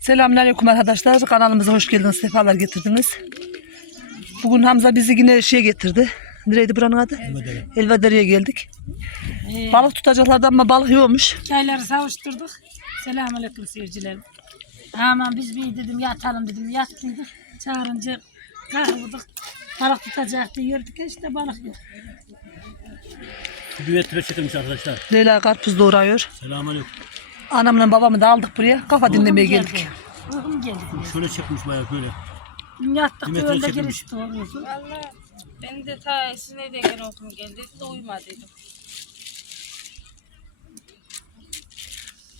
Selamünaleyküm arkadaşlar. Kanalımıza hoş geldiniz. Sefalar getirdiniz. Bugün Hamza bizi yine şeye getirdi. Nereydi buranın adı? Elvedere. Elvedere'ye geldik. Ee, Balık tutacaklardı ama balık yokmuş. çayları savuşturduk. Selamünaleyküm seyircilerim. Aman biz bir dedim yatalım dedim yattıydık. Çağırınca kalktık. Balık tutacaktı yürüdük işte balık yok. Bir metre çekilmiş arkadaşlar. Leyla karpuz doğrayıyor. Selamünaleyküm. Anamla babamı da aldık buraya. Kafa dinlemeye geldik. geldi. Uykum geldi. Şöyle çekmiş bayağı böyle. Yattık Bir metre öyle çekilmiş. Valla ben de ta sinirden okum geldi de uyumadıydım.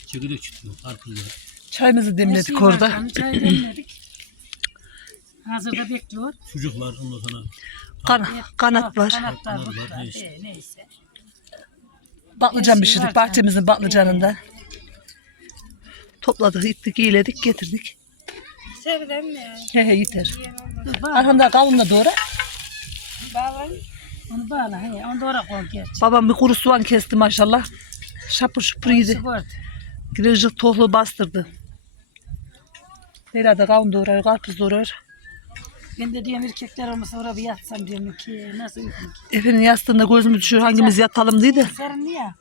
Çekirdek çıkıyor karpuzları. Çayımızı demledik orada. Çay demledik. Hazırda bekliyor. Sucuk var ondan sonra. Kan- kanat var. Kanatlar Kanat var, burada. neyse. Ee, neyse. Patlıcan Eşiği pişirdik. var. Bahçemizin patlıcanında. Topladık, ittik, iyiledik, getirdik. Sevdem mi ya? He he yeter. Arkanda kavunla doğra. Bağlan. Onu bağla. He, onu oraya koy gerçi. Babam bir kuru soğan kesti maşallah. Şapır şupur yedi. Girecik tohlu bastırdı. Leyla da kavun doğrar, karpuz doğrar. Ben de diyorum erkekler olmasa oraya bir yatsam diyorum ki nasıl uykum ki. Efendim yastığında gözümü düşüyor hangimiz yatalım diye de. Serin ya.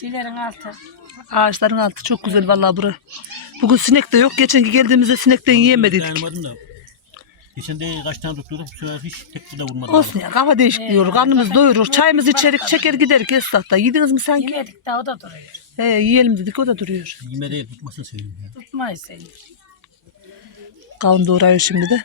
Şeylerin altı. Ağaçların altı çok güzel vallahi bura. Bugün sinek de yok. Geçenki geldiğimizde sinekten yiyemedik. Dayanamadım da. Geçen de kaç tane tutturdum. Bu sefer hiç tek bir de vurmadım. Olsun ya kafa değişikliği olur. Karnımız doyurur. Çayımızı içerik çeker giderik esnafta. Yediniz mi sanki? Yemedik daha o da duruyor. He yiyelim dedik o da duruyor. Yeme değil tutmasını seviyorum ya. Tutmayız seni. Kavun doğrayıyor şimdi de.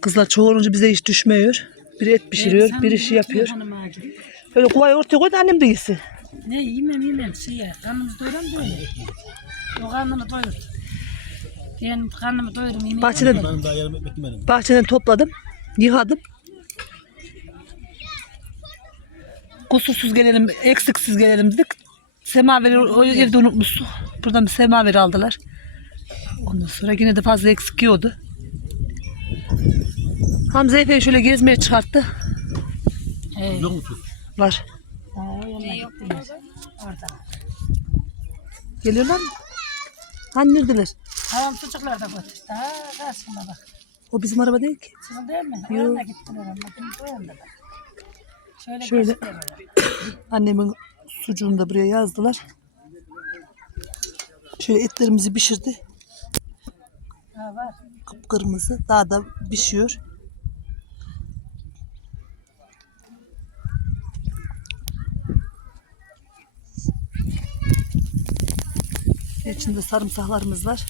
Kızlar çoğu olunca bize hiç düşmüyor. Biri et pişiriyor, biri şey yapıyor. gibi. Böyle kuvayı ortaya koy da annem de yesin. Ne yemem yemem şey karnımız doyuran böyle. O karnını doyur. Ben karnımı doyurum yemeği. Bahçeden, Benim daha yarım ekmek yemedim. bahçeden topladım, yıkadım. Kusursuz gelelim, eksiksiz gelelim dedik. Semaveri o evde unutmuşsun. Buradan bir semaveri aldılar. Ondan sonra yine de fazla eksik yiyordu. Hamza Efe'yi şöyle gezmeye çıkarttı. Yok mu tuz? Daha gittiler. Orada. Geliyorlar mı? Hani neredeler? Tamam çocuklar da götür. Daha karşısında bak. O bizim araba değil ki. Sizin değil mi? Yok. Oraya gittiler ama. Bu yanda bak. Şöyle, Şöyle. Annemin sucuğunu da buraya yazdılar. Şöyle etlerimizi pişirdi. Ha var. Kıpkırmızı. Daha da pişiyor. İçinde sarımsaklarımız var.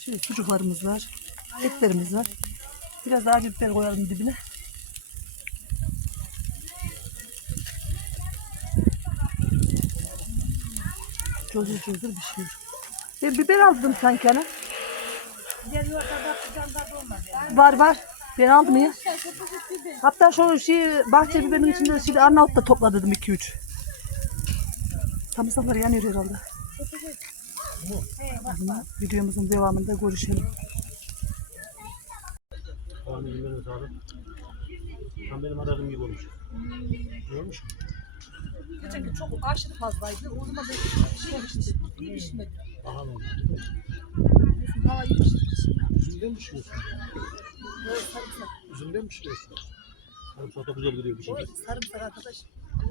Şöyle sucuklarımız var. Etlerimiz var. Biraz daha acı biber koyalım dibine. Cozur cozur pişiyor. Ben biber aldım sanki ana. Var var. Ben aldım ya. Hatta şu şey bahçe biberin içinde şimdi Arnavut'ta topladım 2-3. Samırsaklar yanıyor herhalde. Ama videomuzun devamında görüşelim. Tam benim aradığım gibi olmuş. Görmüş mü? Geçen gün çok aşırı fazlaydı. O zaman da şey pişti. İyi pişmedi. Bakalım. Hava iyi pişti. Üzümden mi pişiriyorsun? Üzümden mi pişiriyorsun? Sarımsak da güzel gidiyor bir şey. O sarımsak arkadaş.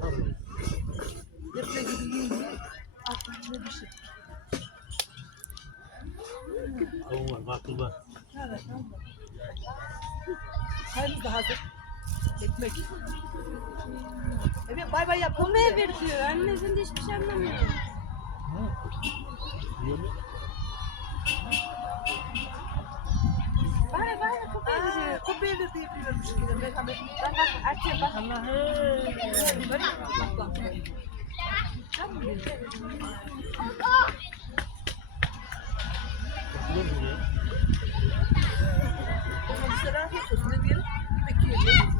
Tamam. Yapıya gibi yiyince aklına bir şey. Kavun var, karpuz var. Çayımız da hazır. Ekmek. Evet bay bay yap. O ne veriyor? Anne sen de hiçbir şey anlamıyorsun. Yiyor mu? Kopya verdi yapıyormuş gibi. Merhamet. Bak bak açıyor bak. Bak bak. Olsun. Ne diyelim? Yemek yiyelim.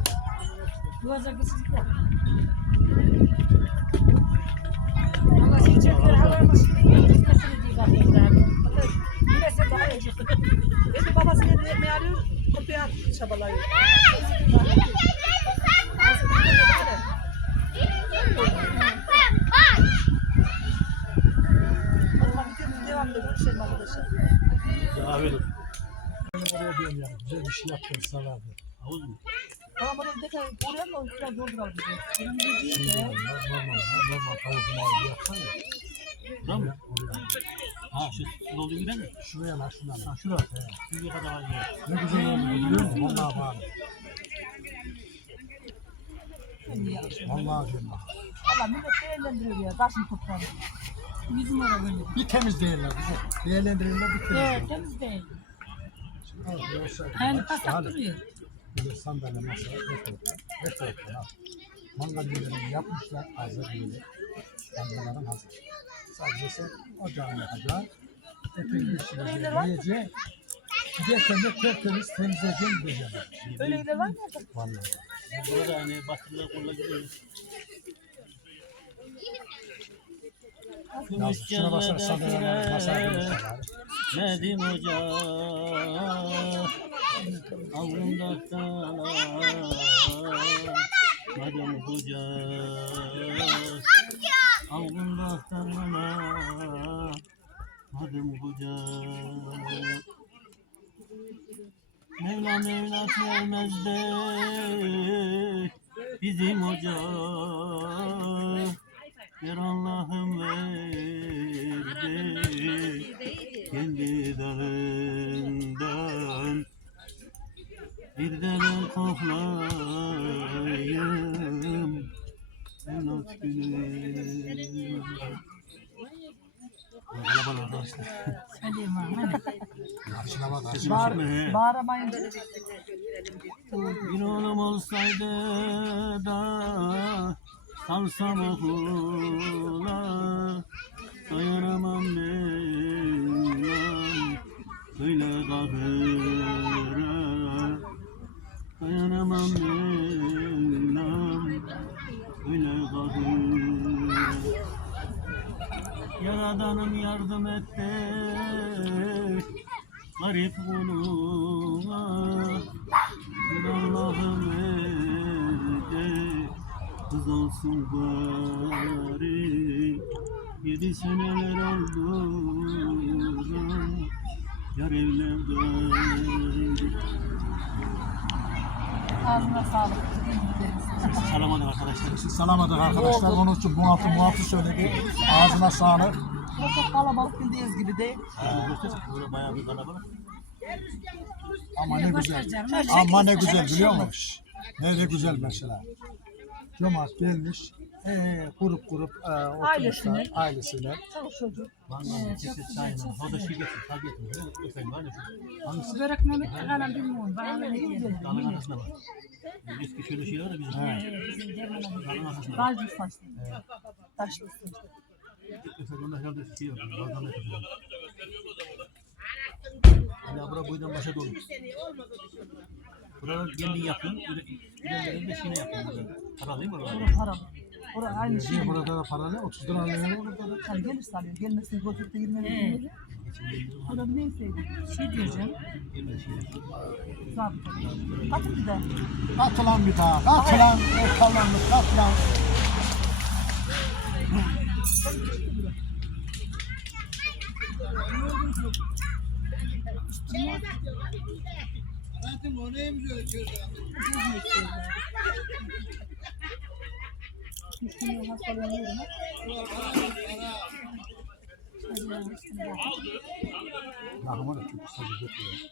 Boğaza gitsinler. Allah çekiyor. Havaymış. Kısmetini diye ben. Yine sen daha iyi. Evi babası ne diye arıyor? Kopya çabalayın. Abi. Ben oraya diyorum ya, bir şey yaptırsalardı. Havuz mu? Tamam, oraya bir tane oraya mı? Üstüne dolduralım. Benim dediğim. Normal, normal, havuzunu yapsana. Tamam mı? Ha şu su dolduğu gider mi? Şuraya lan şuradan. Ha şurası. Yüzü kadar var. Ne güzel oldu biliyor musun? Vallahi bari. Vallahi diyorum bak. Allah millet değerlendiriyor ya. Taşın toprağını. Bizim orada böyle. Bir temiz değerler. bize. Değerlendirirler bir temiz Evet, temiz değil. Al, yoksa- Aynı pasak Hadi. duruyor. Böyle sandalye masa. Hep orada. ha. Mangal yerlerini yapmışlar. Hazır böyle. Mangalların hazır. Sadece sen ocağını yakacaksın. Etin bir şey yiyeceksin. Giderken de tertemiz temizleyeceksin gideceksin. Öyle iler var mı? Vallahi. Burada hani batırla kolla gidiyoruz. Ya şuna basar sandalyeleri masaya koymuşlar. Nedim Hoca Alnımda Madem Hoca Alnımda Madem Hoca Mevla Mevla vermez de Bizim hoca. Ver Allah'ım verdi kendi dalından bir de ben koklayayım Evlat gülüm Kalabalık arkadaşlar. Söyleyeyim abi. Bak. Sesim Bağır, bağıramayınca. Bir oğlum olsaydı da salsam okula dayanamam Mevlam böyle kahıra dayanamam Mevlam Yaradanım yardım et de. Garip kuluna Allah'ım evde kız olsun bari. Yedi seneler oldu Yar evlendi Ağzına sağlık. Çalamadık arkadaşlar Salamadık arkadaşlar. Onun için muhatı muhatı söyledi. Ağzına sağlık. Çok kalabalık bildiğiniz gibi değil. Burada bayağı bir kalabalık Ama ne güzel. Ama ne güzel biliyor musun? Ne de güzel mesela. Cömert gelmiş. Ee, kurup kurup e, oturmuşlar. Ailesine. Ailesine. O şey var ya? Börek Mehmet'le kalan bilmiyorum. Bana diyor. Dalın arasında var Eski şöyle şeyler var da bizim var Dalcı saçlı. Taşlı. Mesela onda herhalde şey yok. Daldan yapıyor. Hala bura boydan başa dolu. Buralar kendin yapıyorsun. Ürenlerin de şeyine yapıyorsun. burada. Para değil mi oralar? Burası para. Burası aynı şey. Niye burada da para ne? 30 lira alıyor burada da. Yani gelirse alıyor. Gelmesin götürüp de girmedi. Burada neyseydi. Şey diyeceğim. Zabıta. Katıl bir de. Katılan bir daha. Katılan. Ortalanmış. Katılan. Müşteriye hastalanıyorum. Lahma da çok kısa bir getiriyor.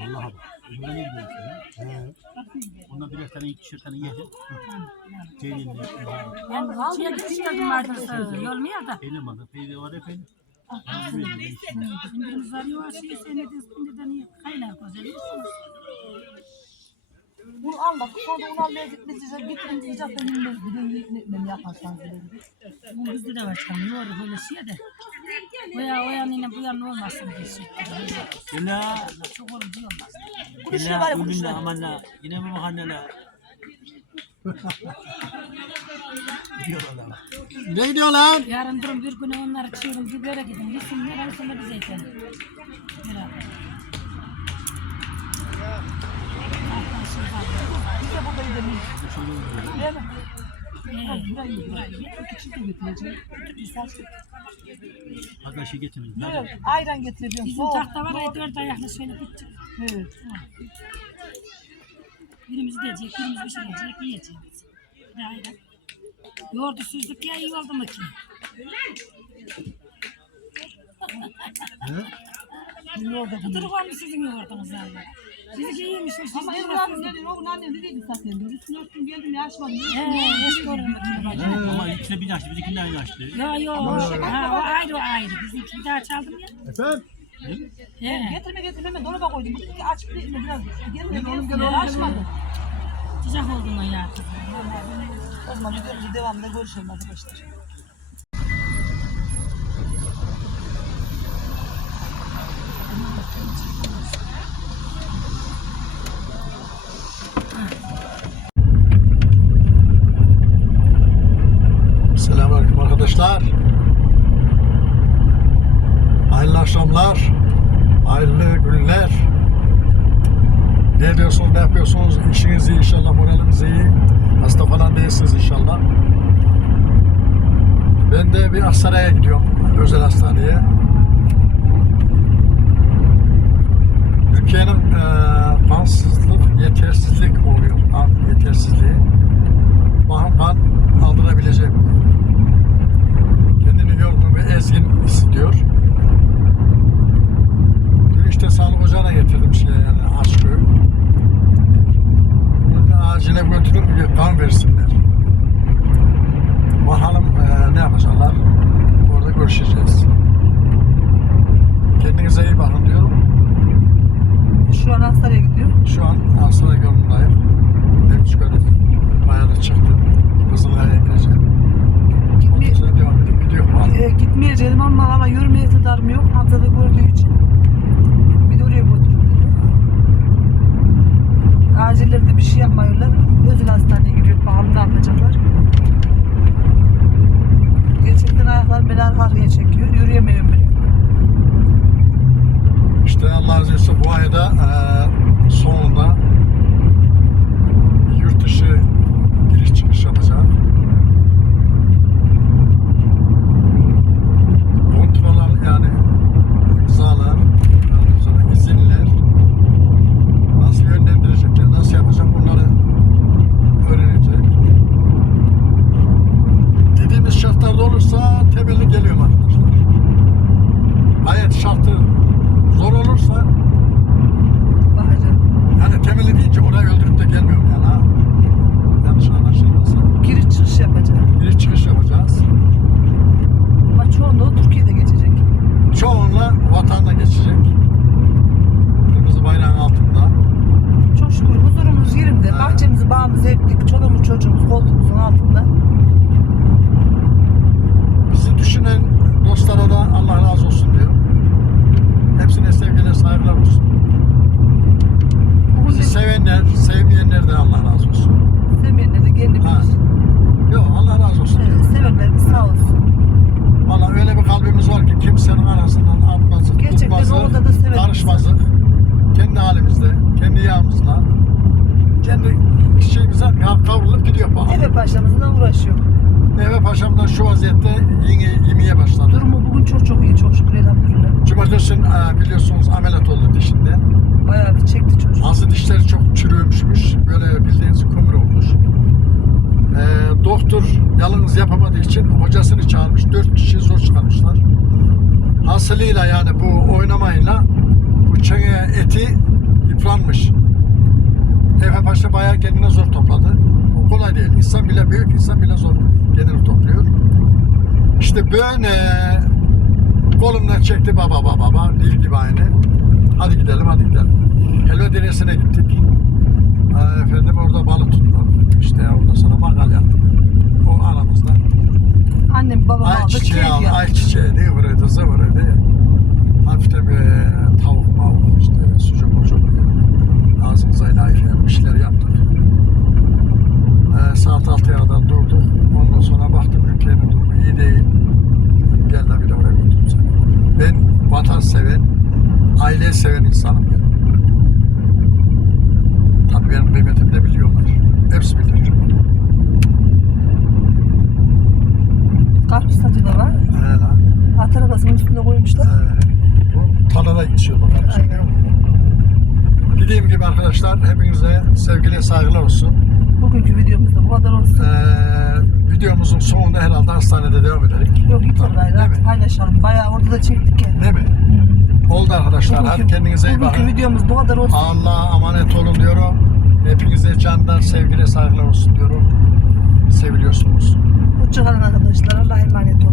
Vallahi bak. Buna ne gidiyorsun sen? Ondan birer tane, ikişer tane yedin. Peynirli. Yani şeye gitmiştim vardır sözü. Yolmuyor da. Peynir mi? Peynir var ya var ya şey senediniz şimdiden iyi. Kaynar güzel. Bunu al bak. Sonra onu almaya gitmeyeceğiz. Getirince zaten bilmez. Bir de yiyip yaparsan bile. Bu bizde de var canım. Yoğurdu böyle şey de. O ya o yanıyla bu yanı olmasın diye şey. Yine, Çok olucu olmaz. Kuruşlar var ya yine, kuruşlar. Yine mi mahallele? Ne diyor lan? Yarın durun bir gün onları çığırın bir böyle gidin. Gitsinler en sonunda bize yeter. Beraber. Biz de burada gidelim. Değil mi? Arkadaşı getirin. Ayran getiriyorum. Bizim tahta var ya dört ayaklı şöyle gittik. Evet. Birimiz yiyecek, birimiz pişirecek, yiyeceğiz. Bir de ayran. Yoğurdu süzdük ya iyi oldu mu ki? Kıtırık olmuş sizin yoğurdunuz valla. Sizinki iyiymiş. Siz Ama evladım süzdük. dedi, oğlum annem dediydi zaten. diyor. Üstüne örtüm geldim ya açmadım. He, oranı ki. Ama ikisine bir açtı, bizimkinden aynı açtı. Ya yo, ha, o ayrı o ayrı. Bizimki bir daha çaldım ya. Efendim? He. Getirme getirme hemen dolaba koydum. Bu dedi aç bir biraz. Gelin oğlum gel oğlum açmadım. Sıcak olduğundan ya. O zaman videomuzun devamında görüşelim arkadaşlar. Ne diyorsunuz, ne yapıyorsunuz? İşiniz iyi inşallah, moraliniz iyi. Hasta falan değilsiniz inşallah. Ben de bir Aksaray'a gidiyorum, özel hastaneye. Türkiye'nin eee kansızlık, yetersizlik oluyor. Kan yetersizliği. Bakın kan aldırabilecek mi? kendini yorgun ve ezgin hissediyor. Dün işte sağlık ocağına getirdim şey kendi şeyimize kavrulup gidiyor bakalım. Eve paşamızla uğraşıyor. Eve paşamdan şu vaziyette yine yemeye başladı. Durumu bugün çok çok iyi. Çok şükür elhamdülillah. Cumartesi e, biliyorsunuz ameliyat oldu dişinden. Bayağı bir çekti çocuk. Bazı dişleri çok çürümüşmüş. Böyle bildiğiniz kumur olmuş. E, doktor yalnız yapamadığı için hocasını çağırmış. Dört kişi zor çıkarmışlar. Hasılıyla yani bu oynamayla bu çene eti yıpranmış. Efe Paşa bayağı kendine zor topladı. O kolay değil. İnsan bile büyük insan bile zor kendini topluyor. İşte böyle kolumdan çekti baba baba baba dil gibi aynı. Hadi gidelim hadi gidelim. Helva deresine gittik. Efendim orada balık tuttuk. İşte ondan sonra mangal yaptık. O aramızda. Annem babam Ay aldı. çiçeği Keyif al, yaptı. ay çiçeği zıvırıydı zıvırıydı. Hafifte bir tavuk mavuk işte sucuk mucuk ağzımıza layık bir şeyler yaptık. Ee, saat 6'ya kadar durduk. Ondan sonra baktım ülkenin durumu iyi değil. Dedim, Gel de bir de oraya götürüm seni. Ben vatan seven, aileyi seven insanım ben. Tabii benim kıymetimi de biliyorlar. Hepsi bilir. Da geçiyor bakıyorsun. değil mi? Dediğim gibi arkadaşlar hepinize sevgili saygılar olsun. Bugünkü videomuz da bu kadar olsun. Ee, videomuzun sonunda herhalde hastanede devam edelim. Yok hiç artık mi? paylaşalım. Bayağı orada da çektik ya. Değil mi? Oldu arkadaşlar. Hadi kendinize iyi bugünkü bakın. videomuz bu kadar olsun. Allah'a emanet olun diyorum. Hepinize candan sevgili saygılar olsun diyorum. Seviliyorsunuz. Hoşçakalın arkadaşlar. Allah'a emanet olun.